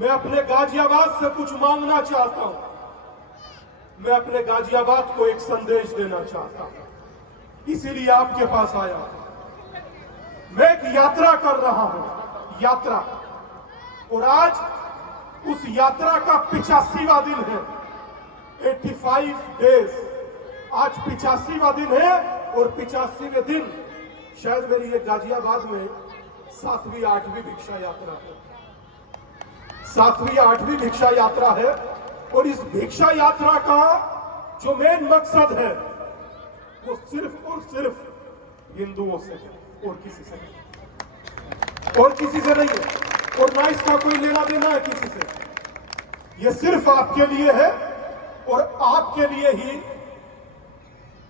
मैं अपने गाजियाबाद से कुछ मांगना चाहता हूं। मैं अपने गाजियाबाद को एक संदेश देना चाहता हूं, इसीलिए आपके पास आया हूं। मैं एक यात्रा कर रहा हूं, यात्रा, और आज उस यात्रा का 85वां दिन है। 85 डेज, आज 85वां दिन है और 85वें दिन शायद मेरी ये गाजियाबाद में 7वीं 8वीं भिक्षा यात्रा है। 7वीं 8वीं भिक्षा यात्रा है और इस भिक्षा यात्रा का जो मेन मकसद है वो सिर्फ और सिर्फ हिंदुओं से है और किसी से नहीं, और किसी से नहीं है, और ना इसका कोई लेना देना है किसी से। ये सिर्फ आपके लिए है और आपके लिए ही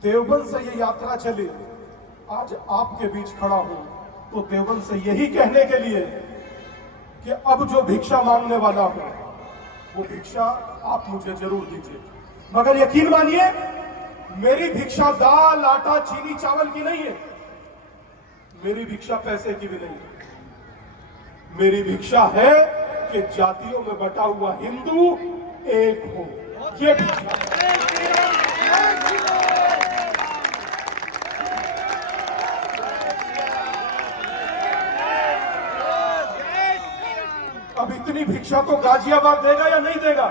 देवबंद से ये यात्रा चली। आज आपके बीच खड़ा हूं तो देवबंद से यही कहने के लिए कि अब जो भिक्षा मांगने वाला हूं वो भिक्षा आप मुझे जरूर दीजिए, मगर यकीन मानिए मेरी भिक्षा दाल आटा चीनी चावल की नहीं है। मेरी भिक्षा पैसे की भी नहीं है। मेरी भिक्षा है कि जातियों में बटा हुआ हिंदू एक हो, ये भिक्षा है। अब इतनी भिक्षा तो गाजियाबाद देगा या नहीं देगा?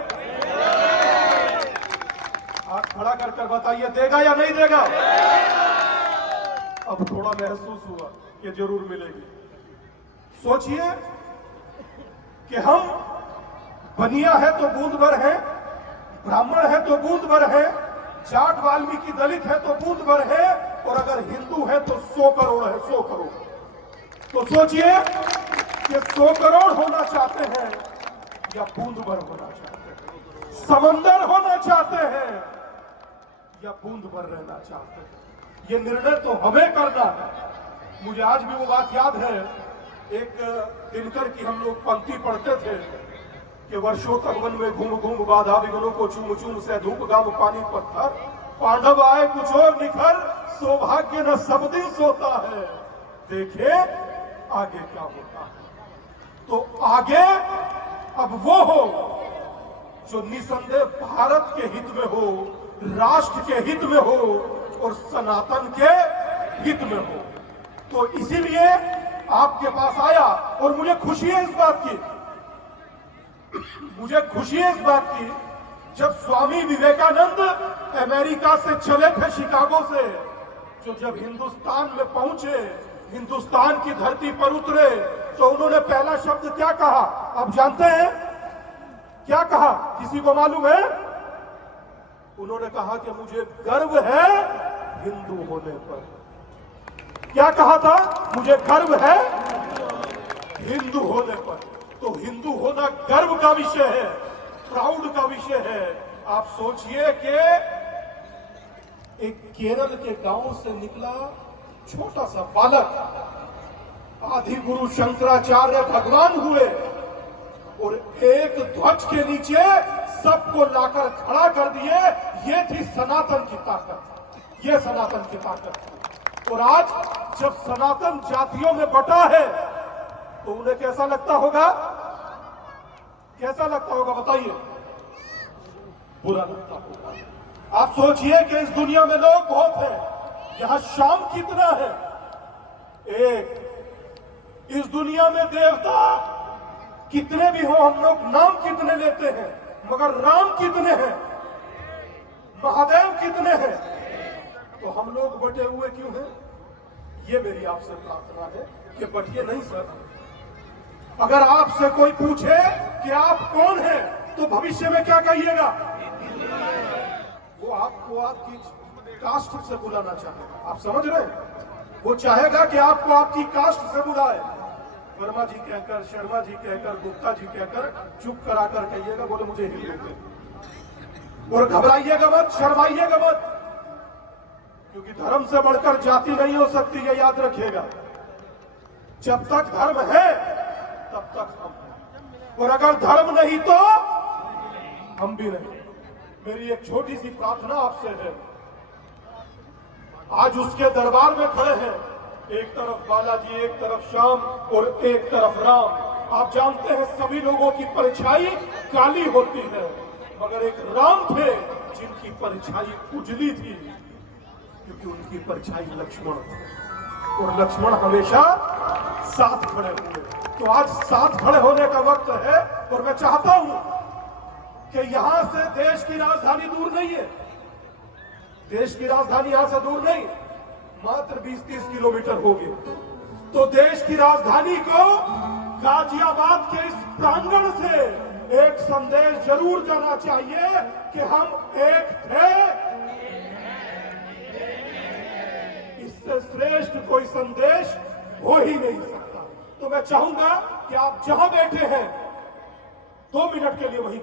हाथ खड़ा कर कर बताइए, देगा या नहीं देगा? अब थोड़ा महसूस हुआ कि जरूर मिलेगी। सोचिए कि हम बनिया है तो बूंद भर है, ब्राह्मण है तो बूंद भर है, जाट वाल्मीकि दलित है तो बूंद भर है, और अगर हिंदू है तो 100 करोड़ है, 100 करोड़। तो सोचिए कि 100 करोड़ होना चाहते हैं या बूंद भर होना चाहते हैं, समंदर होना चाहते हैं या बूंद भर रहना चाहते हैं। ये निर्णय तो हमें करना है। मुझे आज भी वो बात याद है, एक दिनकर की हम लोग पंक्ति पढ़ते थे कि वर्षों तक वन में घूम घूम बाधा विघ्नों को चूम चूम से धूप गाम पानी पत्थर, पांडव आए कुछ और निखर, सौभाग्य न सब दिन सोता है, देखे आगे क्या होता है। तो आगे अब वो हो जो निसंदेह भारत के हित में हो, राष्ट्र के हित में हो और सनातन के हित में हो। तो इसीलिए आपके पास आया और मुझे खुशी है इस बात की, मुझे खुशी है इस बात की, जब स्वामी विवेकानंद अमेरिका से चले थे शिकागो से, जो जब हिंदुस्तान में पहुंचे, हिंदुस्तान की धरती पर उतरे, तो उन्होंने पहला शब्द क्या कहा आप जानते हैं? क्या कहा, किसी को मालूम है? उन्होंने कहा कि मुझे गर्व है हिंदू होने पर। क्या कहा था? मुझे गर्व है हिंदू होने पर। तो हिंदू होना गर्व का विषय है, प्राउड का विषय है। आप सोचिए कि एक केरल के गांव से निकला छोटा सा बालक, आदि गुरु शंकराचार्य भगवान हुए और एक ध्वज के नीचे सबको लाकर खड़ा कर दिए। ये थी सनातन की ताकत, ये सनातन की ताकत। और आज जब सनातन जातियों में बटा है तो उन्हें कैसा लगता होगा? कैसा लगता होगा बताइए? बुरा लगता होगा। आप सोचिए कि इस दुनिया में लोग बहुत हैं, यहां शाम कितना है एक, इस दुनिया में देवता कितने भी हो, हम लोग नाम कितने लेते हैं, मगर राम कितने हैं, महादेव कितने हैं, तो हम लोग बटे हुए क्यों हैं? ये मेरी आपसे प्रार्थना है कि बटिए नहीं सर। अगर आपसे कोई पूछे कि आप कौन हैं तो भविष्य में क्या कहिएगा? वो आपको आपकी कास्ट से बुलाना चाहेगा, आप समझ रहे हैं? वो चाहेगा कि आपको आपकी कास्ट से बुलाए। वर्मा जी कहकर, शर्मा जी कहकर, गुप्ता जी कहकर चुप कराकर कहिएगा बोले मुझे हिंदू के। और घबराइएगा मत, शर्माइएगा मत, क्योंकि धर्म से बढ़कर जाति नहीं हो सकती, ये याद रखिएगा। जब तक धर्म है तब तक हम हैं, और अगर धर्म नहीं तो हम भी नहीं। मेरी एक छोटी सी प्रार्थना आपसे है, आज उसके दरबार में खड़े हैं, एक तरफ बालाजी, एक तरफ श्याम और एक तरफ राम। आप जानते हैं सभी लोगों की परछाई काली होती है, मगर एक राम थे जिनकी परछाई उजली थी, क्योंकि उनकी परछाई लक्ष्मण थे और लक्ष्मण हमेशा साथ खड़े हुए। तो आज साथ खड़े होने का वक्त है और मैं चाहता हूं कि यहां से देश की राजधानी दूर नहीं है, देश की राजधानी यहां से दूर नहीं, मात्र 20-30 किलोमीटर होगी। तो देश की राजधानी को गाजियाबाद के इस प्रांगण से एक संदेश जरूर जाना चाहिए कि हम एक थे। इससे श्रेष्ठ कोई संदेश हो ही नहीं सकता। तो मैं चाहूंगा कि आप जहां बैठे हैं 2 मिनट के लिए वहीं